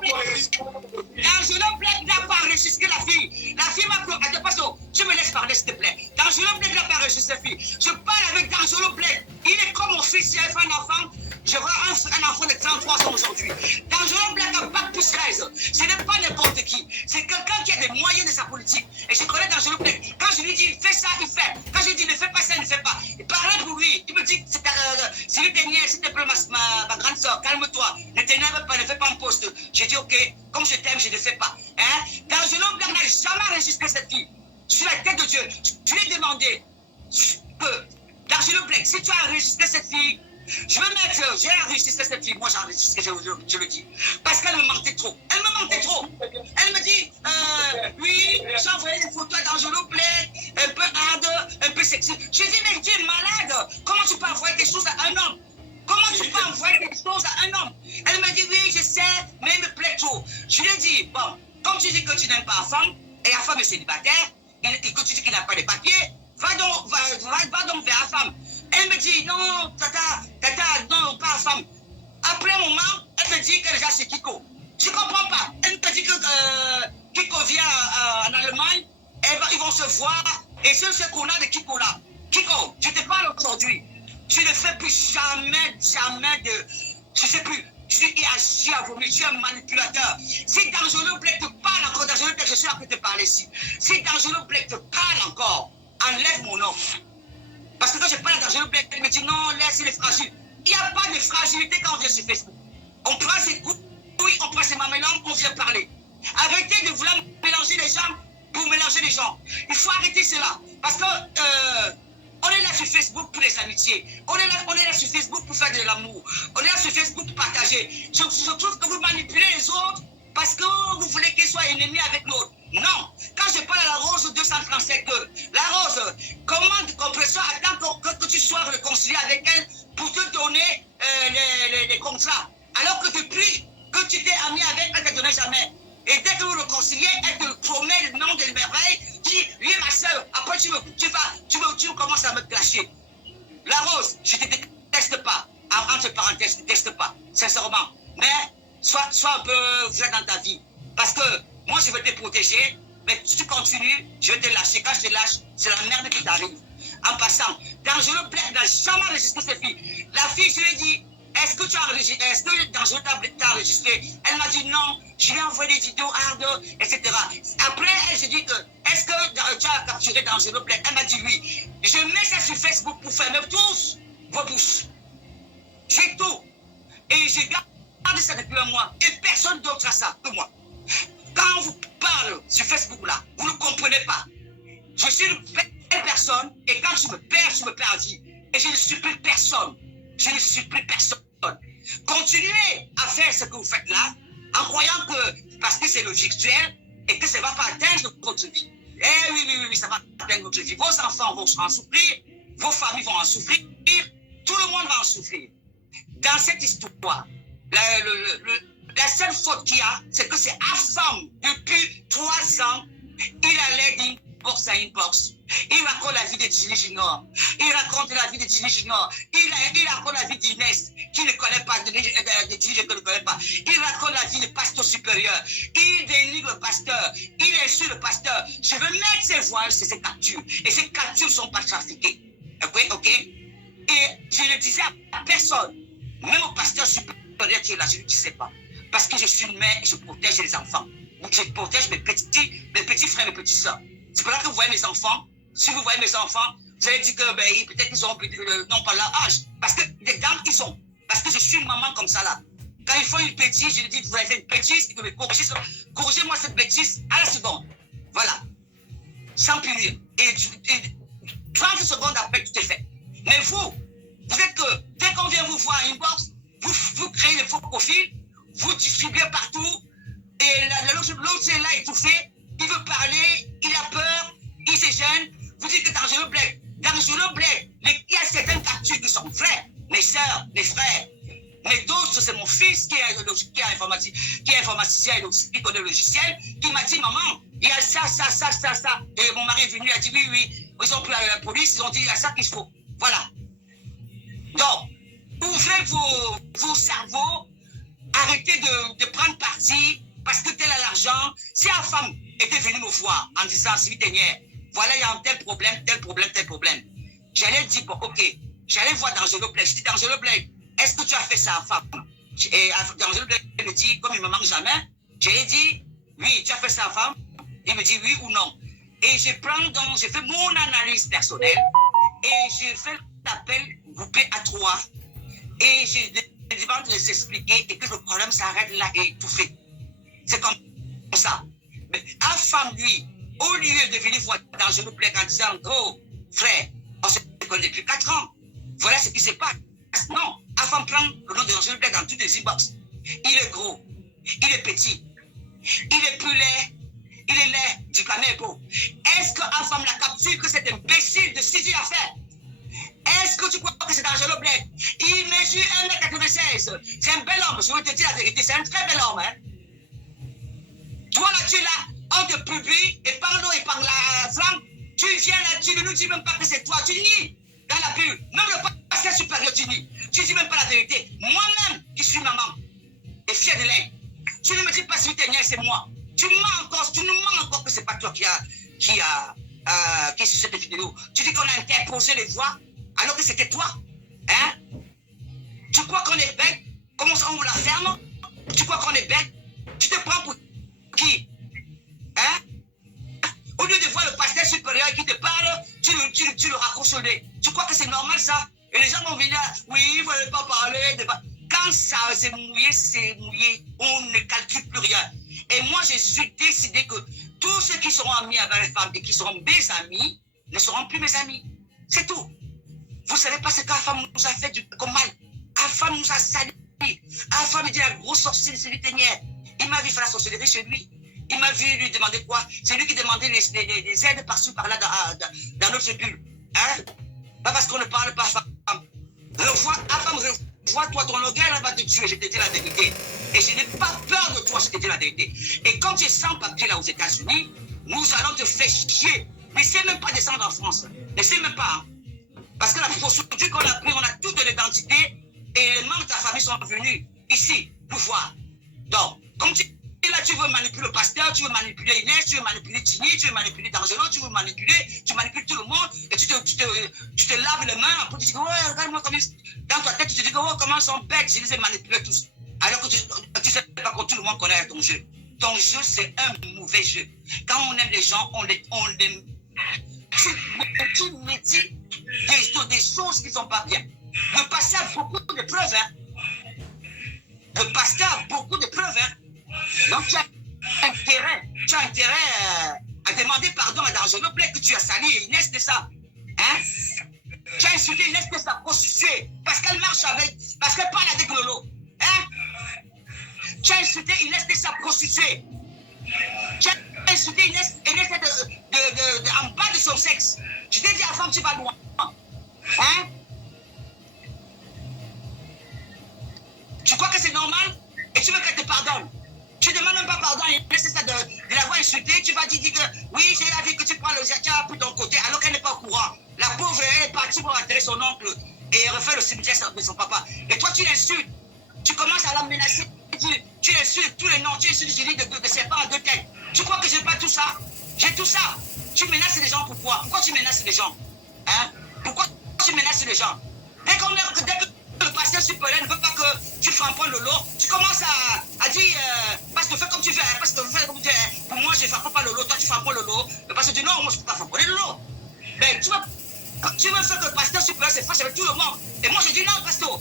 D'Angelo Blake n'a pas enregistré la fille. La fille m'a... Attends, tu me laisses parler, s'il te plaît. D'Angelo Blake n'a pas enregistré la fille. Je parle avec D'Angelo Blake. Il est comme mon fils, il a fait un enfant. Je vois un enfant de 33 ans aujourd'hui. D'Angelo Blake a bac plus 13. Ce n'est pas n'importe qui. C'est quelqu'un qui a des moyens de sa politique. Et je connais D'Angelo Blake. Quand je lui dis, fais ça, il fait. Quand je lui dis, ne fais pas ça, il ne fait pas. Il parlait pour lui. Il me dit, s'il est dernier, s'il te plaît, ma grande soeur, calme-toi. Ne t'énerve pas, ne fais pas un poste. J'ai dit, ok, comme je t'aime, je ne fais pas. Hein? D'Angelo Blake n'a jamais enregistré cette fille. Sur la tête de Dieu. Je lui ai demandé, D'Angelo Blake, si tu as enregistré cette fille, je veux mettre, j'ai enregistré cette fille, moi j'ai enregistré, je le dis, parce qu'elle me mentait trop. Elle me mentait trop. Elle me dit, oui, j'ai envoyé des photos d'Angelo Blake, un peu hard, un peu sexy. Je dis, mais tu es malade. Comment tu peux envoyer des choses à un homme? Comment tu peux envoyer des choses à un homme? Elle me dit, oui, je sais, mais il me plaît trop. Je lui ai dit, bon, comme tu dis que tu n'aimes pas la femme, et la femme est célibataire, et que tu dis qu'il n'a pas de papiers, va donc vers la femme. Elle me dit, non, tata, non, pas la femme. Après un moment, elle me dit qu'elle est chez Kiko. Je ne comprends pas. Elle me dit que Kiko vient en Allemagne, ils vont se voir, et c'est ce qu'on a de Kiko là. Kiko, je te parle aujourd'hui. Tu ne fais plus jamais de... Je ne sais plus. Tu agis à vomir, tu es un manipulateur. Si D'Angelo Blake te parle encore, D'Angelo Blake, je suis là pour te parler ici. Si D'Angelo Blake te parle encore, enlève mon nom. Parce que quand je parle d'Angelo Blake, elle me dit non, laisse, il est fragile. Il n'y a pas de fragilité quand on vient sur Facebook. On prend ses coups, on prend ses mamelons, on vient parler. Arrêtez de vouloir mélanger les gens pour mélanger les gens. Il faut arrêter cela. Parce que on est là sur Facebook pour les amitiés. On est là sur Facebook pour faire de l'amour. On est là sur Facebook pour partager. Je trouve que vous manipulez les autres parce que vous voulez qu'ils soient ennemis avec l'autre. Non. Quand je parle à la Rose 237, la Rose, comment de compression attend que tu sois réconcilié avec elle pour te donner les contrats. Alors que depuis que tu t'es ami avec elle, elle ne te donnait jamais. Et dès que vous réconciliez, elle te promet le nom de merveille, dit, lui ma soeur, après tu commences à me clasher. La Rose, je ne te déteste pas. Entre parenthèses, je ne te déteste pas, sincèrement. Mais sois un peu vrai dans ta vie. Parce que moi, je veux te protéger, mais si tu continues, je vais te lâcher. Quand je te lâche, c'est la merde qui t'arrive. En passant, D'Angelo Blake n'a jamais enregistré cette fille. La fille, je lui ai dit, est-ce que tu as enregistré? Est-ce que D'Angelo Blake t'a enregistré? Elle m'a dit non, je lui ai envoyé des vidéos hard, etc. Après, j'ai dit que, est-ce que tu as capturé D'Angelo Blake? Elle m'a dit oui. Je mets ça sur Facebook pour fermer tous vos bouches. J'ai tout. Et j'ai gardé ça depuis un mois. Et personne d'autre a ça que moi. Quand on vous parle sur Facebook là, vous ne comprenez pas. Je suis une belle personne et quand je me perds à vie. Et je ne supplie personne. Je ne supplie personne. Continuez à faire ce que vous faites là en croyant que parce que c'est le virtuel et que ça ne va pas atteindre votre vie. Eh oui, ça va atteindre votre vie. Vos enfants vont en souffrir, vos familles vont en souffrir, tout le monde va en souffrir. Dans cette histoire, la seule faute qu'il y a, c'est que c'est Afam, depuis 3 ans, il allait d'inbox à inbox. Il raconte la vie de Ginny Junior. Il raconte la vie de Ginny Junior. Il raconte la vie d'Inès, qui ne connaît pas, de Ginny que ne connaît pas. Il raconte la vie du pasteur supérieur. Il dénigre le pasteur. Il insulte le pasteur. Je veux mettre ses voiles sur ses captures. Et ces captures ne sont pas trafiquées. Ok? Et je ne disais à personne, même au pasteur supérieur qui est là, je ne disais pas. Parce que je suis une mère et je protège les enfants. Donc je protège mes petits frères, mes petites soeurs. C'est pour ça que vous voyez mes enfants. Si vous voyez mes enfants, vous allez dire que peut-être qu'ils ont non pas leur âge. Parce que les dents ils sont. Parce que je suis une maman comme ça là. Quand ils font une bêtise, je leur dis, vous avez fait une bêtise, ils me corrigent. Corrigez-moi cette bêtise à la seconde. Voilà. Sans punir. Et 30 secondes après, tout est fait. Mais vous êtes que, dès qu'on vient vous voir inbox, vous créez le faux profil, vous distribuez partout, et l'autre est là étouffé, il veut parler, il a peur, il se gêne, vous dites que D'Angelo Blake, il y a certaines captures qui sont vraies, mes soeurs, mes frères, mais d'autres, c'est mon fils qui est informaticien et qui connaît le logiciel, qui m'a dit, maman, il y a ça. Et mon mari est venu, il a dit, oui, ils ont pris la police, ils ont dit, il y a ça qu'il faut. Voilà. Donc, ouvrez vos cerveaux, arrêtez de prendre parti Si la femme était venue me voir en disant, Sylvie Ténière, voilà, il y a un tel problème, tel problème, tel problème. J'allais dire, bon, ok, j'allais voir D'Angelo Blake. Je dis, D'Angelo Blake, est-ce que tu as fait ça à femme? Et D'Angelo Blake me dit, comme il me manque jamais, j'ai dit, oui, tu as fait ça à femme? Il me dit oui ou non. Et je prends donc, j'ai fait mon analyse personnelle et j'ai fait l'appel groupé à 3 et j'ai demandé de s'expliquer et que le problème s'arrête là et tout fait. C'est comme ça. Mais la femme, lui, au lieu de venir voir D'Angelo Blake en disant, oh, frère, on se connaît depuis 4 ans. Voilà ce qui se passe. Non, la femme prend le nom d'Angelo Blake dans toutes les inbox. Il est gros, il est petit, il est plus laid, il est laid, du camé beau. Est-ce que la femme la capture que c'est imbécile de Sidi à faire? Est-ce que tu crois que c'est D'Angelo Blake? Il mesure 1m96. C'est un bel homme, je vais te dire la vérité, c'est un très bel homme. Hein? Toi là, tu es là, on te publie, et par l'eau et par la flamme, tu viens là, tu ne nous dis même pas que c'est toi, tu nies dans la bulle. Même le pasteur supérieur, tu nies. Tu ne dis même pas la vérité. Moi-même, qui suis maman, et fier de l'aide, tu ne me dis pas si c'est moi. Tu mens encore, tu nous mens encore que c'est pas toi qui est sur cette vidéo. Tu dis qu'on a interposé les voix, alors que c'était toi. Hein? Tu crois qu'on est bête? Comment ça, on vous la ferme? Tu crois qu'on est bête? Tu te prends pour qui? Hein? Au lieu de voir le pasteur supérieur qui te parle, tu le raccroches au nez. Tu crois que c'est normal ça? Et les gens vont venir, oui, il ne fallait pas parler. Quand ça c'est mouillé. On ne calcule plus rien. Et moi, je suis décidé que tous ceux qui seront amis avec les femmes et qui seront mes amis ne seront plus mes amis. C'est tout. Vous ne savez pas ce que la femme nous a fait comme mal. La femme nous a sali. La femme dit la grosse sorcière, c'est Ténière. Il m'a vu faire la sorcellerie chez lui. Il m'a vu lui demander quoi? C'est lui qui demandait les aides par-ci, par-là dans notre bulle. Hein? Pas parce qu'on ne parle pas femme. Revois, la femme, revois-toi, ton orgueil, elle va te tuer, je te dis la vérité. Et je n'ai pas peur de toi, je te dis la vérité. Et quand tu es sans papier là aux États-Unis, nous allons te faire chier. N'essaie même pas de descendre en France. N'essaie même pas. Hein. Parce que la procédure qu'on a pris, on a toute l'identité et les membres de ta famille sont venus ici pour voir. Donc, comme tu es là, tu veux manipuler le pasteur, tu veux manipuler Inès, tu veux manipuler Tini, tu veux manipuler D'Angelo, tu veux manipuler, tu manipules tout le monde et tu te laves les mains. Après, tu dis, ouais, regarde-moi comme dans ta tête, tu te dis, oh, comment ils sont bêtes, je les ai manipulés tous. Alors que tu ne sais pas que tout le monde connaît ton jeu. Ton jeu, c'est un mauvais jeu. Quand on aime les gens, on les tu me dis des choses qui ne sont pas bien. Le pasteur a beaucoup de preuves. Hein. Le pasteur a beaucoup de preuves. Hein. Donc tu as intérêt à demander pardon à D'Angelo Blake que tu as sali Inès de ça. Hein? Tu as insulté Inès de sa prostituée parce qu'elle marche avec, parce qu'elle parle avec Lolo. Hein? Tu as insulté Inès de sa prostituée. Tu as insulté Inès en bas de son sexe. Je t'ai dit à la femme, tu vas loin. Hein? Tu crois que c'est normal? Et tu veux qu'elle te pardonne? Tu ne demandes même pas pardon, c'est ça de l'avoir insulté. Tu vas dire que oui, j'ai la vie que tu prends le Zatia pour ton côté, alors qu'elle n'est pas au courant. La pauvre, elle est partie pour enterrer son oncle et refaire le cimetière de son papa. Et toi, tu l'insultes. Tu commences à la menacer. Tu insultes tous les noms. Tu insultes celui de ses parents de tête. Tu crois que je n'ai pas tout ça? J'ai tout ça. Tu menaces les gens pourquoi? Pourquoi tu menaces les gens? Hein? Pourquoi tu menaces les gens? Dès que le pasteur supérieur ne veut pas que tu frappes le lot, tu commences à dire parce que fais comme tu fais, parce que fais comme tu fais. Pour moi, je ne frappe pas le lot, toi tu frappes le lot. Le pasteur dit non, moi je ne peux pas frapper le lot. Mais tu veux faire que le pasteur supérieur se fâche avec tout le monde. Et moi je dis non, pasteur,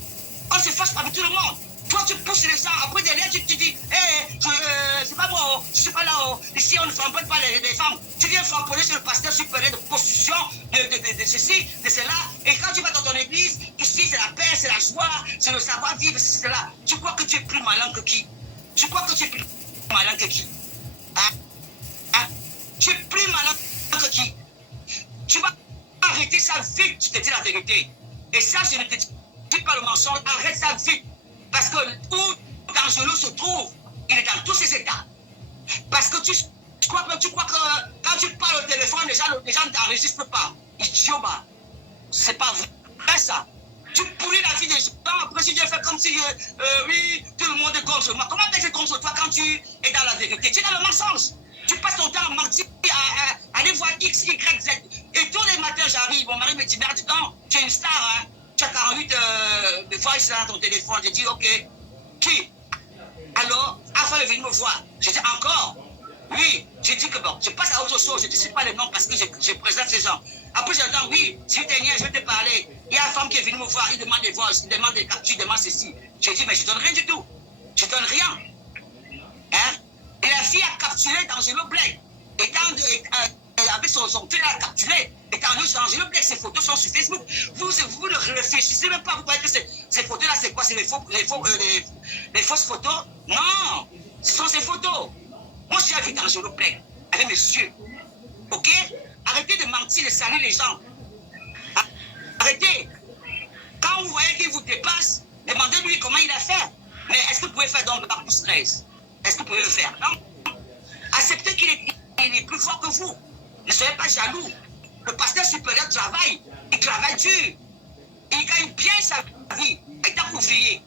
on se fâche pas avec tout le monde. Toi, tu pousses les gens, après derrière, tu dis, c'est pas moi, je suis pas là, ici on ne frappe pas les femmes. Tu viens frapper sur le pasteur supérieur de prostitution, de ceci, de cela, et quand tu vas dans ton église, ici c'est la paix, c'est la joie, c'est le savoir-vivre, c'est cela. Tu crois que tu es plus malin que qui? Tu crois que tu es plus malin que qui? Hein? Tu es plus malin que qui? Tu vas arrêter ça vite, je te dis la vérité. Et ça, je ne te dis pas le mensonge, arrête ça vite. Parce que où D'Angelo se trouve, il est dans tous ses états. Parce que tu crois que quand tu parles au téléphone, les gens ne t'enregistrent pas. Idiot, bah. C'est pas vrai ça. Tu pourris la vie des gens. Après, si tu fais comme si, oui, tout le monde est contre moi. Comment est-ce que contre toi quand tu es dans la vérité? Tu es dans le mensonge. Tu passes ton temps à mentir, à aller voir X, Y, Z. Et tous les matins, j'arrive, mon mari me dit, merde, tu es une star, hein. Tu as 48 de fois ici dans ton téléphone. J'ai dit, ok. Qui? Alors, afin de venir me voir. J'ai dit, encore? Oui. J'ai dit que bon, je passe à autre chose. Je ne dis pas les noms parce que je présente ces gens. Après, j'entends, oui, si tu es je vais te parler. Il y a une femme qui est venue me voir, il demande des voix, il demande des captures, il demande ceci. J'ai dit, mais je ne donne rien du tout. Je ne donne rien. Hein? Et la fille a capturé d'Angelo Blake. Avec son téléphone, elle a capturé. Et Angelo Blake, ses photos sont sur Facebook. Vous ne réfléchissez même pas, vous croyez que ces photos-là, c'est quoi? C'est les fausses photos? Non! Ce sont ces photos. Moi, j'ai vu Angelo Blake avec mes yeux. Ok? Arrêtez de mentir, de salir les gens. Arrêtez. Quand vous voyez qu'il vous dépasse, demandez-lui comment il a fait. Mais est-ce que vous pouvez faire dans le bac plus 13? Est-ce que vous pouvez le faire? Non. Acceptez qu'il est plus fort que vous. Ne soyez pas jaloux. Le pasteur supérieur travaille. Il travaille dur. Il gagne bien sa vie. Étant ouvrier.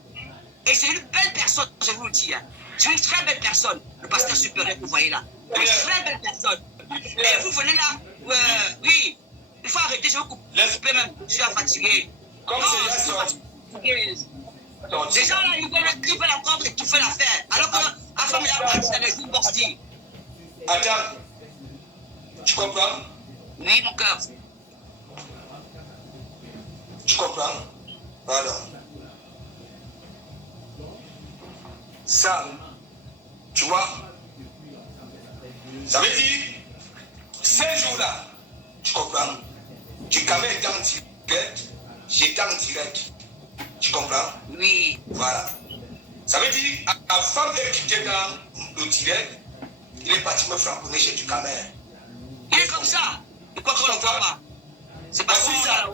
Et c'est une belle personne, je vous le dis. Hein. C'est une très belle personne, le pasteur supérieur que vous voyez là. Une très belle personne. Et vous venez là, oui, il faut arrêter, je vais couper même. Je suis fatigué. Comme c'est je suis fatigué. Ces gens là, ils veulent encore étouffer l'affaire. Alors que la femme est là, c'est les inbox dit. Attends, tu comprends? Oui, mon cœur. Tu comprends? Voilà. Ça, tu vois, ça veut dire, ces jours-là, tu comprends? Tu quand même en direct, j'étais en direct. Tu comprends? Oui. Voilà. Ça veut dire, avant de quitter dans le direct, il est parti me frapponner chez du caméra. Il est comme ça. Et quoi qu'on ne voit pas. C'est pas ça.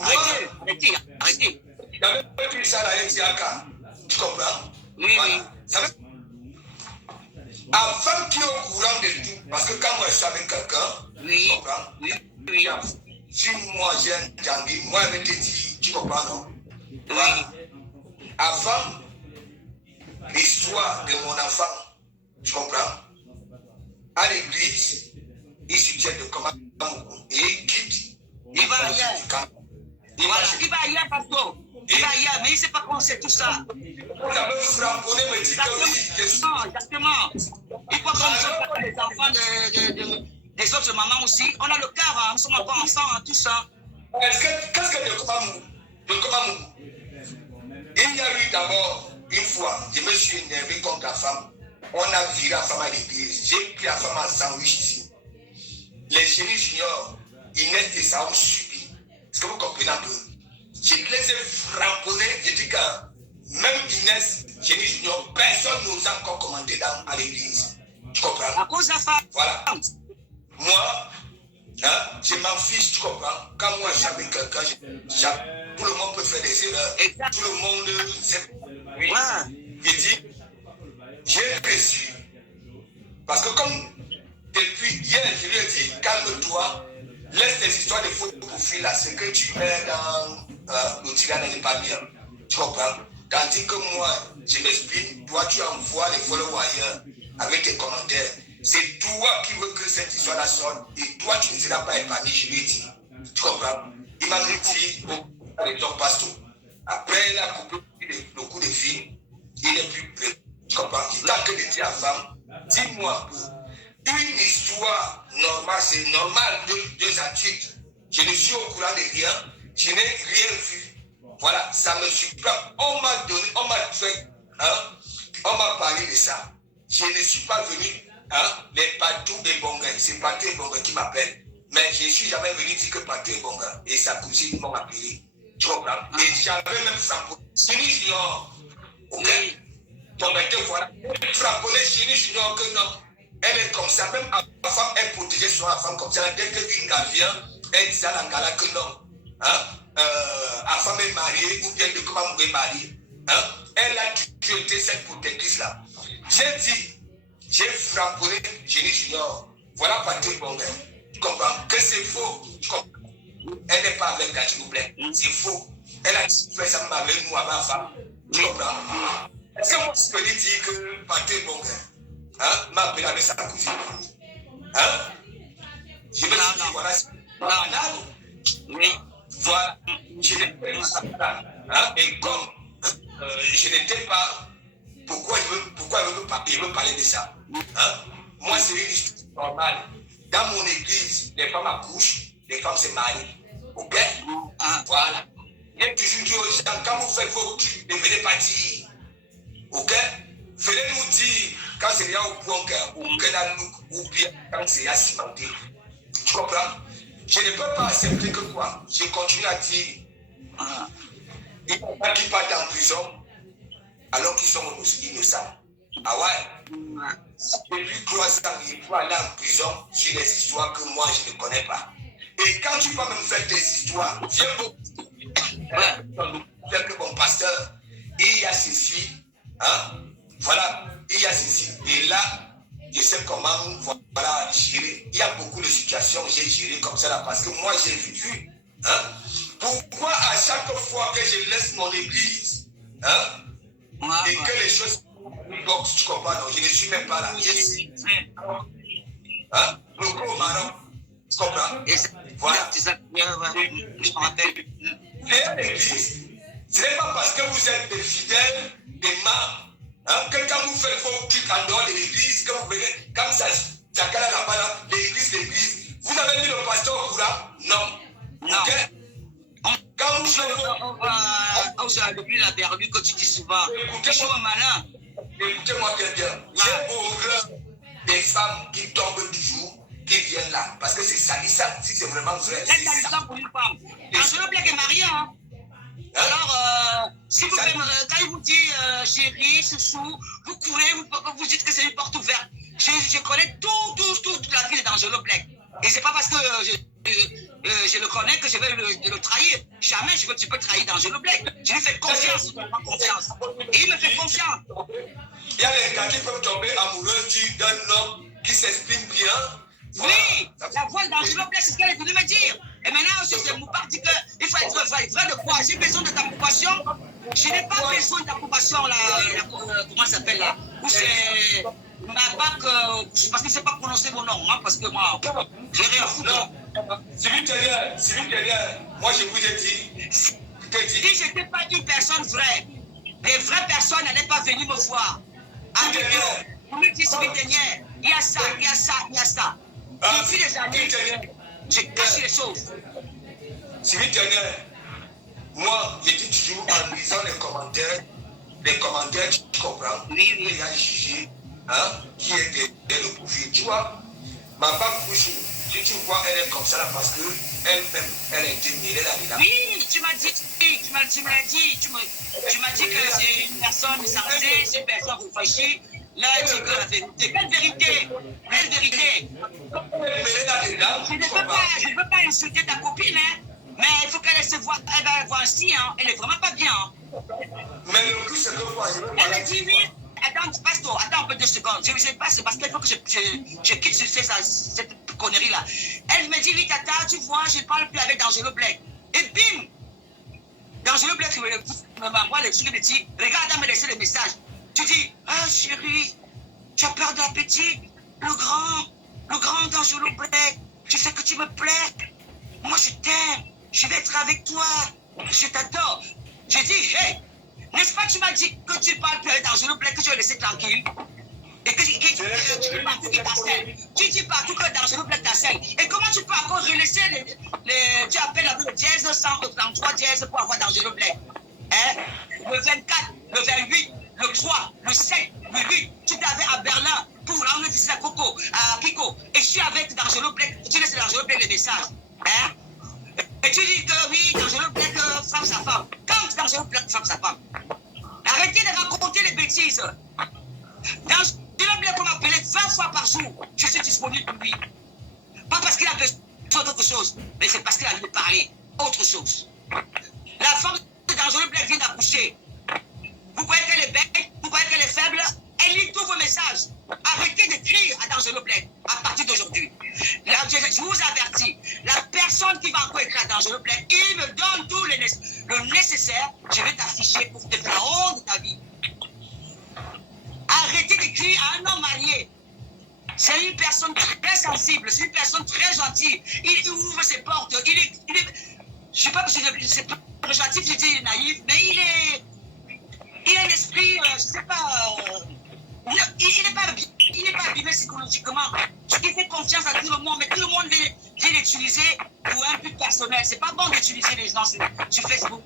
Arrêtez. Il avait pris ça là, il dit tu comprends? Oui, voilà. oui. Ça veut... Avant qu'il est au courant de tout, parce que quand moi je suis avec quelqu'un, oui. Tu comprends? Oui. Si moi j'ai un Djangui, moi je vais te dire, tu comprends non? Voilà. Avant l'histoire de mon enfant, tu comprends? À l'église, il se tient de comment et il quitte. Il va ailleurs. Voilà, il va ailleurs, pasteur. Il va ailleurs, mais il ne sait pas comment c'est tout ça. Exactement. Il faut qu'on soit les enfants des autres mamans aussi. On a le cœur, hein, nous sommes encore ensemble, tout ça. Qu'est-ce que de comment il y a eu d'abord une fois, je me suis énervé contre la femme. On a viré la femme à l'église. J'ai pris la femme en sandwich ici. Les génies juniors, Inès et ça ont subi. Est-ce que vous comprenez un peu? Je les ai frapponnés. Je dis que même Inès, génie junior, personne ne nous a encore commandé à l'église. Tu comprends? À cause de la femme. Voilà. Moi, hein, je m'en fiche, tu comprends? Quand moi je suis avec quelqu'un, tout le monde peut faire des erreurs. Exact. Tout le monde sait. Oui. Ouais. Je dis, j'ai reçu. Parce que comme depuis hier, je lui ai dit, calme-toi, laisse les histoires de faux profils là, ce que tu mets dans le tirage n'est pas bien. Tu comprends? Tandis que moi, je m'explique, toi tu envoies les followers ailleurs avec tes commentaires. C'est toi qui veux que cette histoire-là sorte et toi tu ne seras pas épanoui, je lui ai dit. Tu comprends? Il m'a dit, les gens passent tout. Après, il a coupé le coup de fil, il n'est plus prêt. Tu comprends? Il t'a que de dire à la femme, dis-moi, une histoire normale, c'est normal, deux adultes. Je ne suis au courant de rien, je n'ai rien vu. Voilà, ça me surprend. On m'a donné, on m'a fait, hein, on m'a parlé de ça. Je ne suis pas venu, hein, les Patou et Bonga, c'est Patou et Bonga qui m'appellent. Mais je ne suis jamais venu dire que Patou et Bonga et sa cousine m'ont appelé. Tu comprends? Et j'avais même frappé. Génie Junior. Ok? Donc maintenant, voilà. Frapponné Génie Junior que non. Elle est comme ça. Même la femme est protégée sur la femme comme ça. Dès que une gars vient, elle dit à l'angala que non. Hein? La femme est mariée ou bien de comment vous est mariée. Hein? Elle a tué cette protectrice-là. J'ai dit, j'ai frapponné Génie Junior. Voilà Patrick Bonga. Tu comprends? Que c'est faux. Tu comprends? Elle n'est pas avec s'il vous plaît. C'est faux. Elle a fait ça avec nous, avec la femme. Tu comprends? Est-ce que moi, je peux lui dire que Patrick Bonga, m'a appelé avec sa cousine. Hein? Je me suis dit, voilà, c'est pas banal. Oui. Voilà. Je n'étais pas hein? Et comme je n'étais pas, pourquoi il veut parler de ça? Hein? Moi, c'est une histoire normale. Dans mon église, les femmes accouchent, les femmes se marient. Ok? Voilà. J'ai toujours dit aux gens, quand vous faites vos trucs, ne venez pas dire. Ok? Venez nous dire quand c'est là au point ou bien quand c'est à cimenter. Tu comprends? Je ne peux pas accepter que quoi? Je continue à dire. Il y en a qui partent en prison alors qu'ils sont innocents. Ah ouais? Depuis 3 ans, il faut aller en prison sur des histoires que moi je ne connais pas. Et quand tu vas me faire des histoires, viens avec mon pasteur, il y a ceci, hein? Voilà, il y a ceci. Et là, je sais comment voilà, gérer. Il y a beaucoup de situations que j'ai gérées comme ça là, parce que moi j'ai vécu. Hein? Pourquoi à chaque fois que je laisse mon église, hein? Et que les choses. Donc, tu comprends, non, je ne suis même pas là. Hein? Le gros marron, tu comprends? Voilà. Je me rappelle. L'église, ce n'est pas parce que vous êtes des fidèles, des membres, hein, que quand vous faites vos trucs en dehors de l'église, que vous venez, comme ça, chacun là-bas, là, l'église. Vous avez mis le pasteur au courant? Non. Ok? Quand vous faites on s'est allumé la berlue que tu dis souvent. Écoutez-moi malin. Écoutez-moi bien. J'ai horreur des femmes qui tombent toujours, qui viennent là. Parce que c'est salissant. Si c'est vraiment vrai. C'est salissant pour une femme. Angelo Black est marié, hein? Alors, si vous faites, quand il vous dit chérie, chouchou, vous courez, vous dites que c'est une porte ouverte. Je connais toute la vie d'Angelo Black. Et c'est pas parce que je le connais que je vais le trahir. Jamais je peux trahir d'Angelo Black. Je lui fais confiance, il me fait confiance. Et il me fait confiance. Il y a des gars qui peuvent tomber amoureux d'un homme qui s'exprime bien. Voilà. Oui, la voix d'Angelo Black, c'est ce qu'elle est venue me dire. Et maintenant, aussi, c'est Moupar dit qu'il faut être vrai de quoi? J'ai besoin de ta compassion. Je n'ai pas besoin de ta compassion, comment ça s'appelle là? Ou c'est ma bac, parce que je ne sais pas prononcer mon nom, hein, parce que moi, j'ai rien à foutre. Sylvie Terrier, moi je vous ai dit. Si je n'étais pas une personne vraie, les vraies personnes n'allaient pas venir me voir. Vous me dites, Sylvie Terrier, il y a ça, il y a ça, il y a ça. Depuis des années, je cache les choses. Sylvie Terrier, moi je dis toujours en lisant les commentaires, tu comprends? Oui. Il y a jugé, hein, qui est derrière le profil. Tu vois, ma femme couche. Si tu vois, elle est comme ça là parce qu'elle-même, elle a été mêlée là-dedans. Oui, tu m'as dit, tu m'as dit que c'est une personne sensée, c'est une personne réfléchie. Là, tu dis que la vérité. Quelle vérité? Quelle vérité? Je ne veux pas insulter ta copine, hein, mais il faut qu'elle se voie. Elle va voir ainsi, hein. Elle est vraiment pas bien. Hein. Mais le plus, c'est que moi, je veux pas. Elle me dit oui. Attends, pasteur, attends un peu 2 secondes. Je ne passe parce qu'il faut que je quitte cette connerie-là. Elle me dit, oui, tata, tu vois, je parle plus avec D'Angelo Black. Et bim! D'Angelo Black m'envoie le truc et me dit, regarde, elle me laisser le message. Tu dis, ah chérie, tu as peur de la petite? Le grand D'Angelo Black, tu sais que tu me plais. Moi, je t'aime. Je vais être avec toi. Je t'adore. Je dis, hey! N'est-ce pas, tu m'as dit que tu parles plus d'Angelo Black, que tu vas laisser tranquille? Et que tu dis partout qu'il t'harcèle. Tu dis partout que D'Angelo Black t'harcèle. Et comment tu peux encore relaisser tu appelles avec le dièse 133 dièse pour avoir D'Angelo Black? Hein? Le 24, le 28, le 3, le 7, le 8, tu t'avais à Berlin pour rendre visite à Coco, à Pico. Et je suis avec D'Angelo Black, tu laisses D'Angelo Black les messages. Hein? Et tu dis que oui, D'Angelo Black frappe sa femme. Quand D'Angelo Black frappe sa femme? Arrêtez de raconter les bêtises. D'Angelo Black, on m'appelait 20 fois par jour. Je suis disponible pour lui. Pas parce qu'il a besoin d'autre chose, mais c'est parce qu'il a envie de parler autre chose. La femme de D'Angelo Black vient d'accoucher. Vous croyez qu'elle est bête? Vous croyez qu'elle est faible? Elle lit tous vos messages. Arrêtez d'écrire à D'Angelo Black à partir d'aujourd'hui. Je vous avertis, la personne qui va encore écrire à D'Angelo Black, il me donne tout le nécessaire, je vais t'afficher pour te faire la honte de ta vie. Arrêtez d'écrire à un homme marié. C'est une personne très sensible, c'est une personne très gentille. Il ouvre ses portes, il est je ne sais pas si c'est pas gentil, je dis naïf, mais il a un esprit, je ne sais pas, il n'est pas abîmé psychologiquement. Il fait confiance à tout le monde, mais tout le monde vient l'utiliser pour un but personnel. C'est pas bon d'utiliser les gens sur Facebook.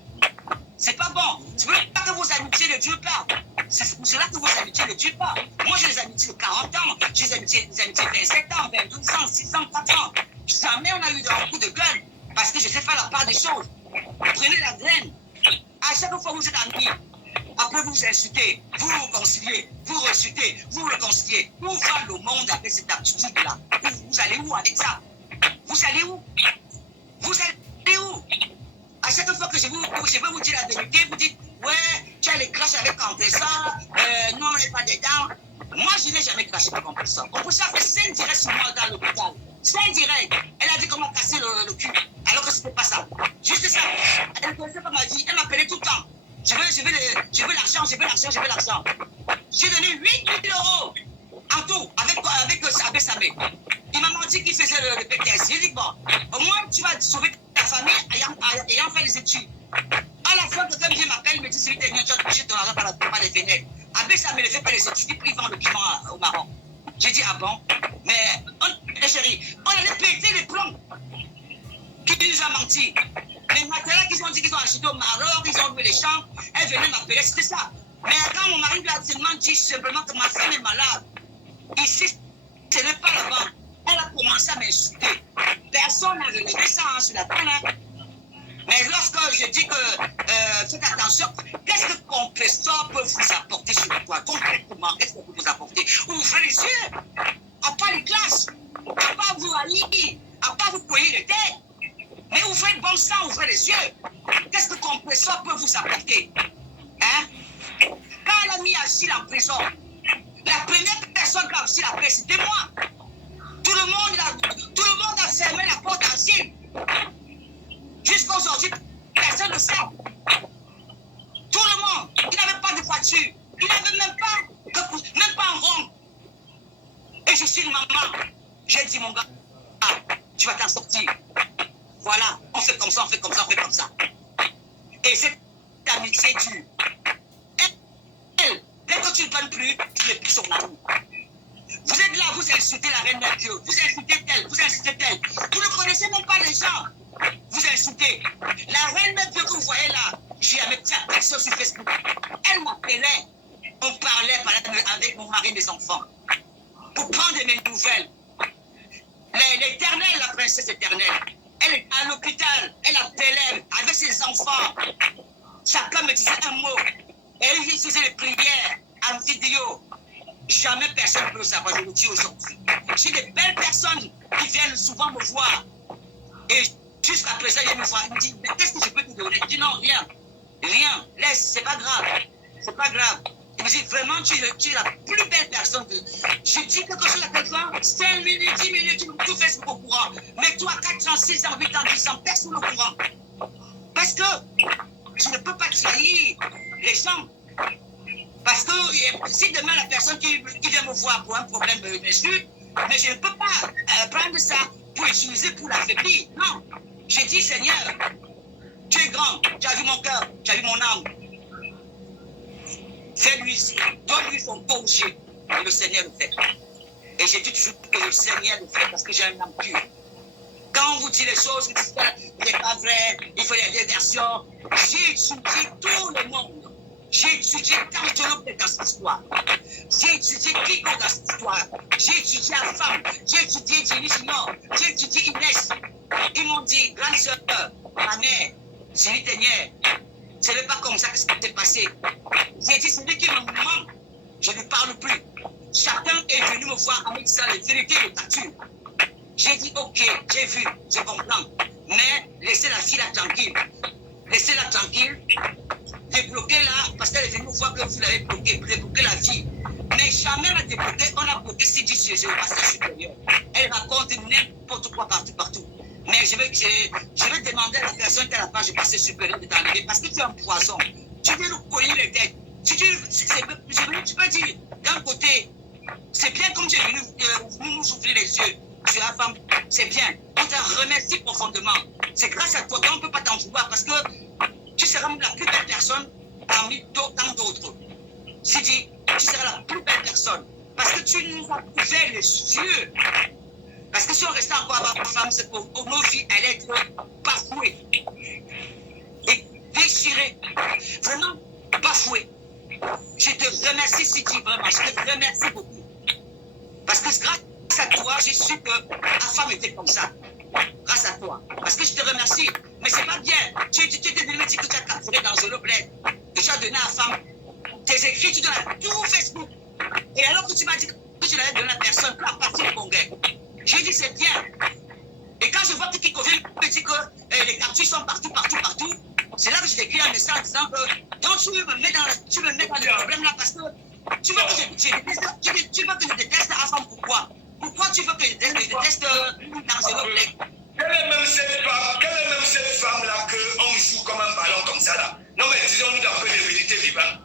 C'est pas bon. C'est pour ça que vos amitiés ne durent pas. C'est pour cela que vos amitiés ne durent pas. Moi, j'ai des amitiés de 40 ans, j'ai des amitiés de 27 ans, 22 ans, 6 ans, 4 ans. Jamais on a eu un coup de gueule parce que je sais faire la part des choses. Prenez la graine. À chaque fois que vous êtes amis, après vous vous insultez, vous vous réconciliez, vous ressultez, vous réconciliez. Où va le monde avec cette attitude-là? Vous allez où avec ça? Vous allez où? Vous allez où? À chaque fois que je veux vous dire la vérité, vous dites, ouais, tu as les clashs avec Compressor, non, on n'est pas dedans. Moi, je n'ai jamais clashé avec Compressor. Compressor a fait 5 directs sur moi dans l'hôpital. 5 directs. Elle a dit qu'on m'a cassé le cul, alors que ce n'était pas ça. Juste ça. Elle ne connaissait pas ma vie. Elle m'appelait tout le temps. Je veux l'argent, je veux l'argent, je veux l'argent. J'ai donné 8 000 euros en tout, avec Samé. Il m'a menti qu'il faisait le PTS. J'ai dit, bon, au moins tu vas sauver ta famille ayant fait les études. À la fois, quelqu'un vient m'appelle, me dit, c'est vite, tu as touché ton argent par les fenêtres. Abbé Samé ne fait pas les études, il vend le piment au Maroc. J'ai dit, ah bon? Mais, chérie, on allait péter les plombs. Qui nous a menti? Les matériels qu'ils ont dit qu'ils ont acheté au Maroc, ils ont loué les champs, elle venait m'appeler, c'était ça. Mais quand mon mari lui a dit simplement que ma femme est malade, ici, ce n'est pas là-bas. Elle a commencé à m'insulter. Personne n'a relevé ça sur la table. Hein. Mais lorsque je dis que faites attention, qu'est-ce que Compressor peut vous apporter sur le toit? Concrètement, qu'est-ce que peut vous apporter? Ouvrez les yeux, à part les classes, à part vous haïr, à part vous coller les têtes. Mais ouvrez le bon sang, ouvrez les yeux. Qu'est-ce que Compressor peut vous apporter? Hein? Quand elle a mis Achille en prison, la première personne qui a reçu la presse, c'était moi. Tout le monde a fermé la porte à Achille. Jusqu'à aujourd'hui, personne ne sait. Tout le monde. Il n'avait pas de voiture. Il n'avait même pas un rond. Et je suis une maman. J'ai dit, mon gars, tu vas t'en sortir. Voilà, on fait comme ça, on fait comme ça, on fait comme ça. Et cette amitié dure. Elle, dès que tu ne parles plus, tu n'es plus son ami. Vous êtes là, vous insultez la reine de Dieu, vous insultez telle, vous insultez telle. Vous ne connaissez même pas les gens. Vous insultez. La reine de Dieu que vous voyez là, j'ai jamais fait personne sur Facebook. Elle m'appelait, on parlait avec mon mari et mes enfants. Pour prendre mes nouvelles. L'éternelle, la princesse éternelle. Elle est à l'hôpital, elle appelait avec ses enfants. Chacun me disait un mot. Elle faisait les prières en vidéo. Jamais personne ne peut le savoir, je le dis aujourd'hui. J'ai des belles personnes qui viennent souvent me voir. Et jusqu'à présent, ils me voient. Ils me disent, mais qu'est-ce que je peux te donner? Je dis non, rien. Rien. Laisse, c'est pas grave. C'est pas grave. Il me dit, vraiment, tu es la plus belle personne. Je dis quelque chose à quelqu'un, 5 minutes, 10 minutes, tout fait au courant. Mais toi, 4 ans, 6 ans, 8 ans, 10 ans, personne au courant. Parce que je ne peux pas trahir les gens. Parce que si demain la personne qui vient me voir pour un problème m'insulte, mais je ne peux pas prendre ça pour utiliser pour l'affaiblir. Non. J'ai dit, Seigneur, tu es grand, tu as vu mon cœur, tu as vu mon âme. Fais-lui, donne-lui son congé. Et le Seigneur le fait. Et j'ai dit toujours que le Seigneur le fait parce que j'ai un âme pure. Quand on vous dit les choses, vous dites que ce n'est pas vrai, il faut des versions. J'ai étudié tout le monde. J'ai étudié D'Angelo dans cette histoire. J'ai étudié Kiko dans cette histoire. J'ai étudié la femme. J'ai étudié Jenny Simon. J'ai étudié Inès. Ils m'ont dit, grande sœur, ma mère, c'est une dernière. Ce n'est pas comme ça que ça s'est passé. J'ai dit, celui qui me manque, je ne lui parle plus. Chacun est venu me voir en me disant les vérités de nature. J'ai dit, ok, j'ai vu, je comprends. Mais laissez la fille là tranquille. Laissez-la tranquille. Débloquez-la, parce qu'elle est venue me voir que vous l'avez bloquée. Débloquez la fille. Mais jamais la débloquer. On a bloqué Sidi chez au passage supérieur. Elle raconte n'importe quoi partout. Mais je vais demander à la personne qui a la page de passage supérieur de t'enlever parce que tu es un poison. Tu veux nous coller les têtes. Tu peux dire, d'un côté, C'est bien comme tu es venu nous ouvrir les yeux sur la femme. C'est bien. On te remercie profondément. C'est grâce à toi qu'on ne peut pas t'en vouloir parce que tu seras la plus belle personne parmi tant d'autres. Sidi, tu seras la plus belle personne. Parce que tu nous as ouvert les yeux. Parce que si on restait encore avec la femme, c'est pour nos vies, elle est bafouée. Et déchirée. Vraiment bafouée. Je te remercie, Sidi, vraiment. Je te remercie beaucoup. Parce que grâce à toi, j'ai su que la femme était comme ça. Grâce à toi. Parce que je te remercie. Mais c'est pas bien. Tu étais venu me dire que tu as capturé dans le bled. Que tu as donné à la femme tes écrits, tu donnes à tout Facebook. Et alors que tu m'as dit que tu l'avais donné à personne, à partir du Congrès. J'ai dit c'est bien. Et quand je vois que Kiko vient me dire que les captures sont partout, c'est là que je t'écris un message en disant que donc tu me mets dans le problème là parce que tu veux que je déteste la femme. Pourquoi tu veux que je déteste D'Angelo Black? Quelle est même cette femme-là qu'on joue comme un ballon comme ça là? Non mais disons-nous d'un peu de vérité vivante.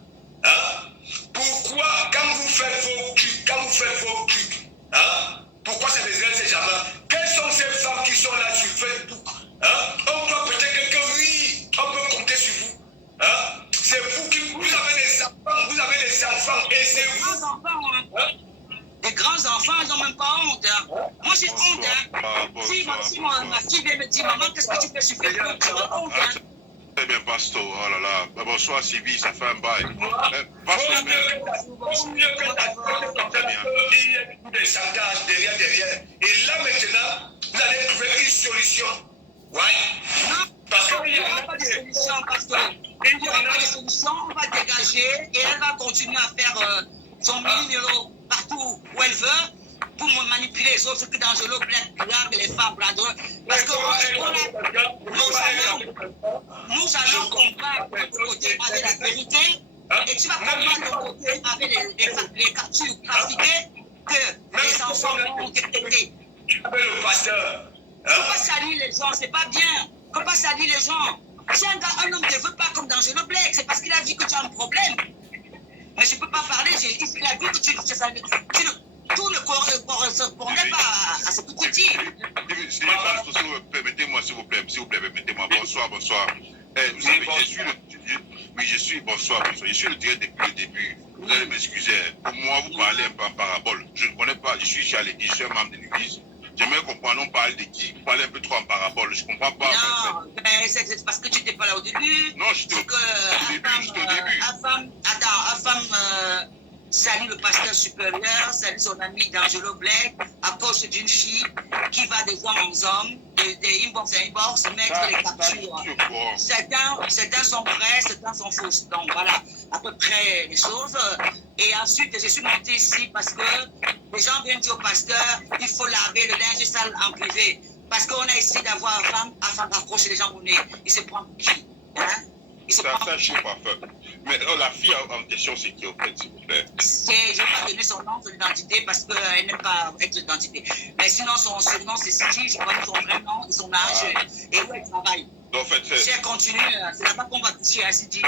Hein? Pourquoi quand vous faites vos trucs, hein? Pourquoi c'est des ces jamais? Quelles sont ces femmes qui sont là sur Facebook? Hein? On peut peut-être que oui, on peut compter sur vous. Hein? C'est vous qui vous avez des enfants et c'est vous. Grands enfants, hein? Les grands enfants, ils n'ont même pas honte. Hein? Moi, j'ai honte. Hein? Si ma fille vient me dire, maman, qu'est-ce que tu fais sur Facebook? J'ai honte. Hein? Très bien, Pasto. Oh là là. Bonsoir, Sylvie, ça fait un bail. Vaut mieux que ta il y a des chantages derrière. Et là, maintenant, vous allez trouver une solution. Ouais. Non, parce qu'il n'y aura pas de solution. Parce qu'il n'y aura pas de solution, on va dégager et elle va continuer à faire son numéro partout où elle veut pour manipuler les autres que D'Angelo Black regarde les femmes. Parce que nous allons combattre de ton côté avec la vérité et tu vas combattre de ton côté avec les captures trafiquées que les enfants vont détecter. Avec le pasteur. Il ne faut pas salir les gens, c'est pas bien. Il ne faut pas salir les gens. Si un homme ne veut pas comme D'Angelo Black, c'est parce qu'il a vu que tu as un problème. Mais je ne peux pas parler, il a vu que tout ne correspondait pas à ce que tu dis. Permettez-moi, s'il vous plaît, permettez-moi. Bonsoir. Vous savez, je suis le direct depuis le début. Vous allez m'excuser. Pour moi, vous parlez un peu en parabole. Je ne connais pas, je suis ici à l'église, je suis un membre de l'église. J'aimerais comprendre, on parle de qui? Vous parlez un peu trop en parabole, je ne comprends pas. Non, mais c'est parce que tu n'étais pas là au début. Non, j'étais au début. La femme salue le pasteur supérieur, salue son ami D'Angelo Black à cause d'une fille qui va de hommes en hommes, de inbox à inbox, mettre les captures. Certains sont vrais, certains sont fausses. Donc voilà, à peu près les choses. Et ensuite, je suis montée ici parce que les gens viennent dire au pasteur, il faut laver le linge sale en privé. Parce qu'on a essayé d'avoir une femme afin d'approcher les gens au nez. Il se prend pour qui? Hein? Ça, je suis pas fait. Mais la fille en question, c'est qui, au fait, s'il vous plaît? Je ne vais pas donner son nom, son identité, parce qu'elle n'aime pas être l'identité. Mais sinon, son surnom, c'est Sidi, je connais son vrai nom, son âge et où elle travaille. Donc, en fait, si elle continue, c'est là-bas qu'on va toucher à Sidi.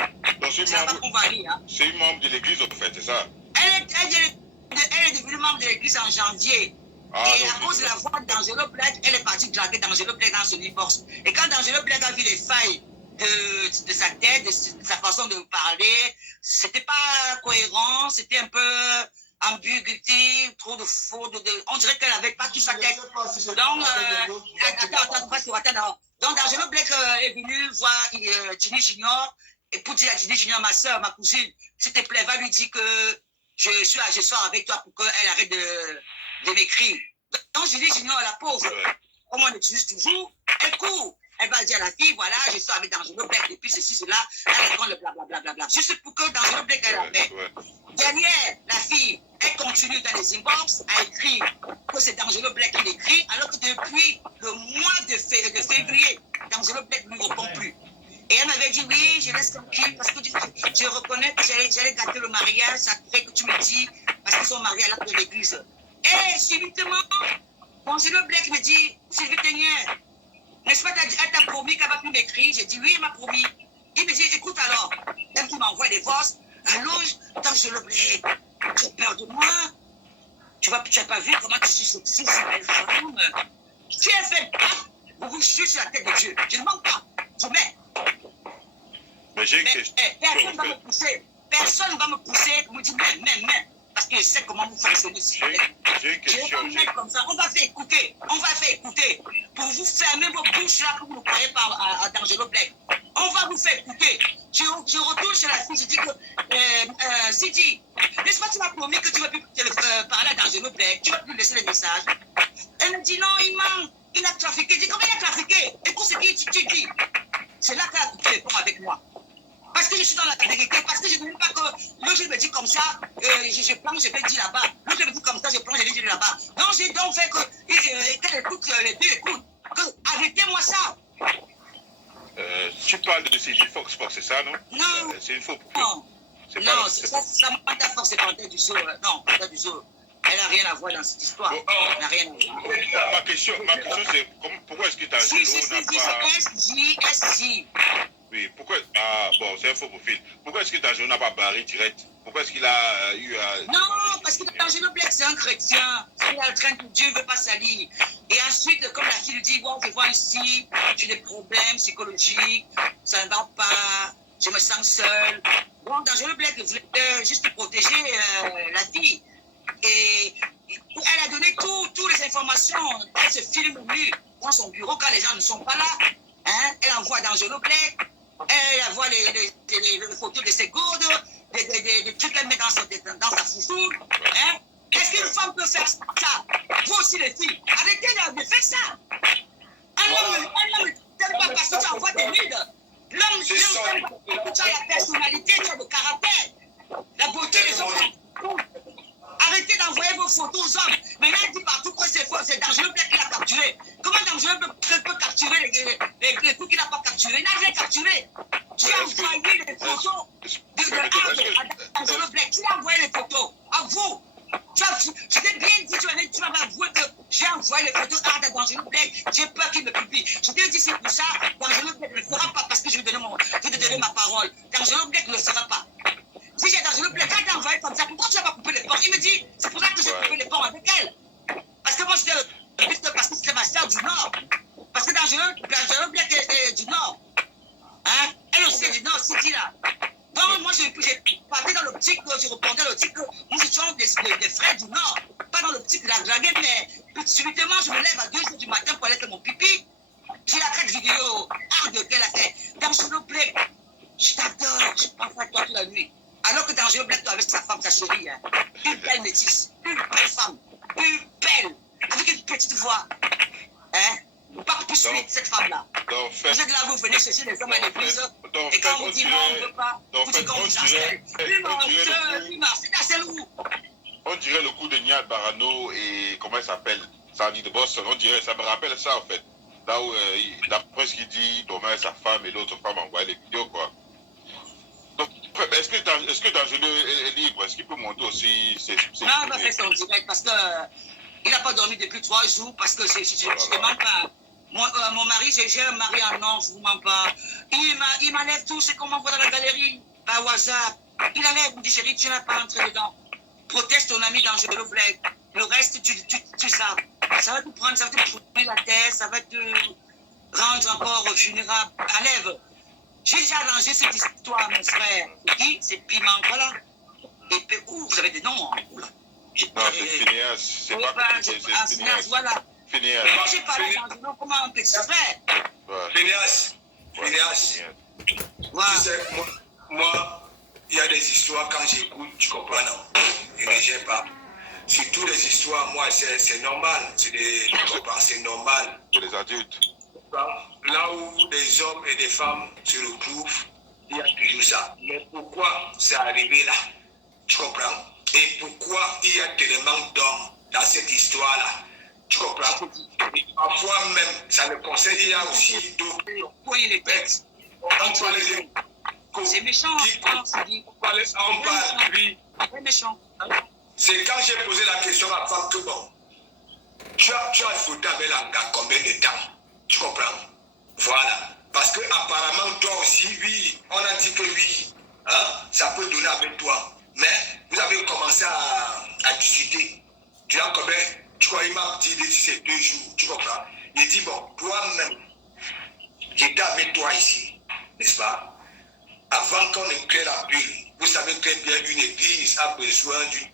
C'est là-bas qu'on va aller. Hein. C'est une membre de l'église, en fait, c'est ça? Elle est devenue membre de l'église en janvier. Et à cause de la voix d'Angelo Black, elle est partie draguer d'Angelo Black dans son divorce. Et quand D'Angelo Black a vu les failles de sa tête, de sa façon de parler, c'était pas cohérent, c'était un peu ambiguïté, trop de fautes, on dirait qu'elle avait pas toute sa tête. Donc, attends. Donc, D'Angelo Black est venu voir Ginny Junior, et pour dire à Ginny Junior, ma soeur, ma cousine, s'il te plaît, va lui dire que je sors avec toi pour qu'elle arrête de m'écrire. Donc, Ginny Junior, la pauvre, comme on utilise toujours, elle court. Elle va dire à la fille, voilà, je suis avec D'Angelo Black depuis ceci, cela. Elle répond le blablabla. Juste pour que D'Angelo Black elle la fait. Derrière, la fille, elle continue dans les inbox à écrire que c'est D'Angelo Black qui l'écrit, alors que depuis le mois de février, D'Angelo Black ne lui répond plus. Et elle m'avait dit, oui, je laisse tranquille parce que je reconnais que j'allais gâter le mariage, ça fait que tu me dis, parce qu'ils sont mariés à l'acte de l'église. Et subitement, D'Angelo Black me dit, Sylvie Tenière, n'est-ce pas, elle t'a promis qu'elle va plus m'écrire? J'ai dit oui, elle m'a promis. Il me dit, écoute alors, elle qui m'envoie des voix, allô, D'Angelo Black, tu as peur de moi? Tu n'as pas vu comment tu suis sexy, c'est belle femme. Tu es fait pas, vous vous chuchez sur la tête de Dieu. Je ne manque pas. Je mets. Mais j'ai une question. Personne ne va me pousser. Personne ne va me pousser pour me dire, mais. Parce que je sais comment vous fonctionnez. J'ai une question. Comme ça. On va faire écouter. Pour vous fermer vos bouches là, que vous ne croyez pas à D'Angelo Black. On va vous faire écouter. Je retourne chez la fille, je dis que, Sidi, n'est-ce pas, tu m'as promis que tu ne vas plus parler à D'Angelo Black, tu ne vas plus laisser les messages. Elle me dit non, il ment, il a trafiqué. Je dis comment il a trafiqué? Écoute ce que tu dis. C'est là que tu réponds avec moi. Parce que je suis dans la vérité, parce que je ne veux pas que l'autre je me dit comme ça, je plante, je vais dire là-bas. L'autre je me dit comme ça, je plante, je vais dire là-bas. Non, j'ai donc fait qu'elle écoute les deux, écoute. Arrêtez-moi ça. Tu parles de CJ Fox, c'est ça, non? Non. C'est une faux. Non, ça m'a pas forcé par du zoo. Non, pas du zoo. Elle n'a rien à voir dans cette histoire. Elle n'a rien à voir. Ma question c'est pourquoi est-ce que D'Angelo n'a pas... SJ. Oui, pourquoi... Ah, bon, c'est un faux profil. Pourquoi est-ce que D'Angelo n'a pas barré direct? Pourquoi est-ce qu'il a eu à... Non, parce que D'Angelo Black, c'est un chrétien. Il a le train que Dieu ne veut pas salir. Et ensuite, comme la fille lui dit, bon, je vois ici, j'ai des problèmes psychologiques, ça ne va pas, je me sens seule. Bon, D'Angelo Black voulait juste protéger la fille. Et elle a donné toutes les informations. Elle se filme nu dans son bureau quand les gens ne sont pas là. Hein? Elle envoie D'Angelo Black. Elle envoie les photos de ses gourdes, des trucs qu'elle met dans sa foufou. Hein? Est-ce qu'une femme peut faire ça? Vous aussi les filles, arrêtez de faire ça. Un homme ne t'aime pas parce que tu envoies des nudes. L'homme t'aime parce que tu as la personnalité, tu as le caractère, la beauté des hommes. Arrêtez d'envoyer vos photos aux hommes. Maintenant, il dit partout que c'est faux, c'est D'Angelo Black qui l'a capturé. Comment D'Angelo peut capturer les coups qu'il n'a pas capturés? Il n'a rien capturé. Tu as envoyé les photos de D'Angelo Black. Tu as envoyé les photos. À vous. Je t'ai bien dit, tu m'avais avoué que j'ai envoyé les photos à D'Angelo Black. J'ai peur qu'il me publie. Je t'ai dit, c'est pour ça, D'Angelo Black ne le fera pas parce que je vais te donner ma parole. D'Angelo Black ne le fera pas. Si j'ai D'Angelo Black, quand t'as envoyé comme ça, pourquoi tu n'as pas coupé les ponts? Il me dit, c'est pour ça que j'ai coupé les ponts avec elle. Parce que moi, j'étais parce que c'était ma sœur du Nord. Parce que D'Angelo Black est du Nord. Hein? Elle aussi est du Nord, City là. Donc, moi, j'ai parti dans l'optique, je répondais à l'optique que nous étions des frères du Nord. Pas dans l'optique de la draguer, mais subitement, je me lève à 2h du matin pour aller faire mon pipi. J'ai la crête vidéo hard qu'elle a fait. D'Angelo Black, je t'adore, je pense à toi toute la nuit. Alors que D'Angelo Black, toi, avec sa femme, sa chérie, hein, une belle métisse, une belle femme, une belle, avec une petite voix. Hein? Pas plus suite, cette femme-là. Vous êtes là, vous venez chercher les hommes à l'église, et quand on vous dit non, on ne veut pas, vous dites qu'on vous chancelle. C'est assez lourd. On dirait le coup de Niad Barano et comment il s'appelle? Sandy de Boston, on dirait, ça me rappelle ça en fait. Là où, d'après ce qu'il dit, Thomas et sa femme et l'autre femme envoient les vidéos, quoi. Donc, est-ce que D'Angelo est libre? Est-ce qu'il peut monter aussi ses non, il va faire son direct parce qu'il n'a pas dormi depuis 3 jours parce que je ne demande pas. Mon mari, j'ai un mari en or, je ne vous mens pas. Il m'enlève tout ce qu'on m'envoie dans la galerie, par WhatsApp. Il enlève, il me dit, chérie, tu n'as pas entré dedans. Proteste ton ami D'Angelo Black. Le reste, tu sais. Ça va te prendre, ça va te tourner la tête, ça va te rendre encore vulnérable. Enlève. J'ai déjà arrangé cette histoire, mon frère. Qui? C'est Piment, voilà. Et puis, vous avez des noms, hein? Non, c'est Phineas. C'est pas compliqué, c'est Phineas. Voilà. Phineas. Moi, j'ai parlé d'Angelo comme un petit frère. Phineas. Voilà. Tu sais, moi, il y a des histoires, quand j'écoute, tu comprends, non? Je ne gère pas. Surtout les histoires, moi, c'est normal. C'est normal. C'est les adultes. Là où des hommes et des femmes se retrouvent, il y a toujours ça. Mais pourquoi c'est arrivé là? Tu comprends? Et pourquoi il y a tellement d'hommes dans cette histoire-là? Tu comprends? Et parfois même, ça me concerne, il y a aussi d'autres. Oui, les textes. C'est méchant. On parle, lui. C'est méchant. C'est quand j'ai posé la question à la femme que bon, tu as foutu avec la gars combien de temps? Tu comprends? Voilà. Parce que apparemment toi aussi, oui, on a dit que oui, hein, ça peut donner avec toi. Mais vous avez commencé à discuter. Tu as il m'a dit d'ici ces 2 jours, tu comprends? Il dit, bon, toi-même, j'étais avec toi ici, n'est-ce pas? Avant qu'on ne crée la bulle, vous savez très bien, une église a besoin d'une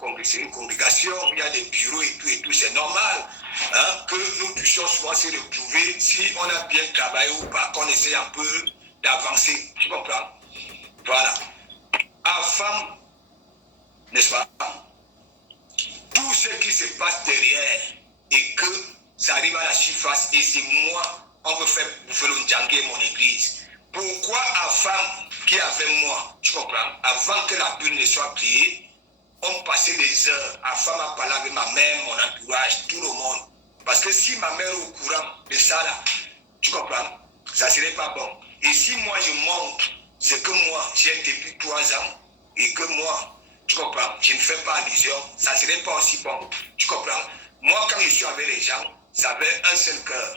congrégation, il y a des bureaux et tout, c'est normal hein, que nous puissions souvent se retrouver si on a bien travaillé ou pas, qu'on essaie un peu d'avancer, tu comprends? Voilà. Afin, n'est-ce pas? Tout ce qui se passe derrière et que ça arrive à la surface et c'est moi, on me fait bouffer le djangué mon église. Pourquoi Afam qui est avec moi, tu comprends, avant que la bulle ne soit pliée, on passait des heures, Afam a parlé avec ma mère, mon entourage, tout le monde. Parce que si ma mère est au courant de ça là, tu comprends, ça ne serait pas bon. Et si moi je montre ce que moi j'ai depuis 3 ans et que moi, tu comprends, je ne fais pas allusion, ça ne serait pas aussi bon. Tu comprends? Moi, quand je suis avec les gens, j'avais un seul cœur.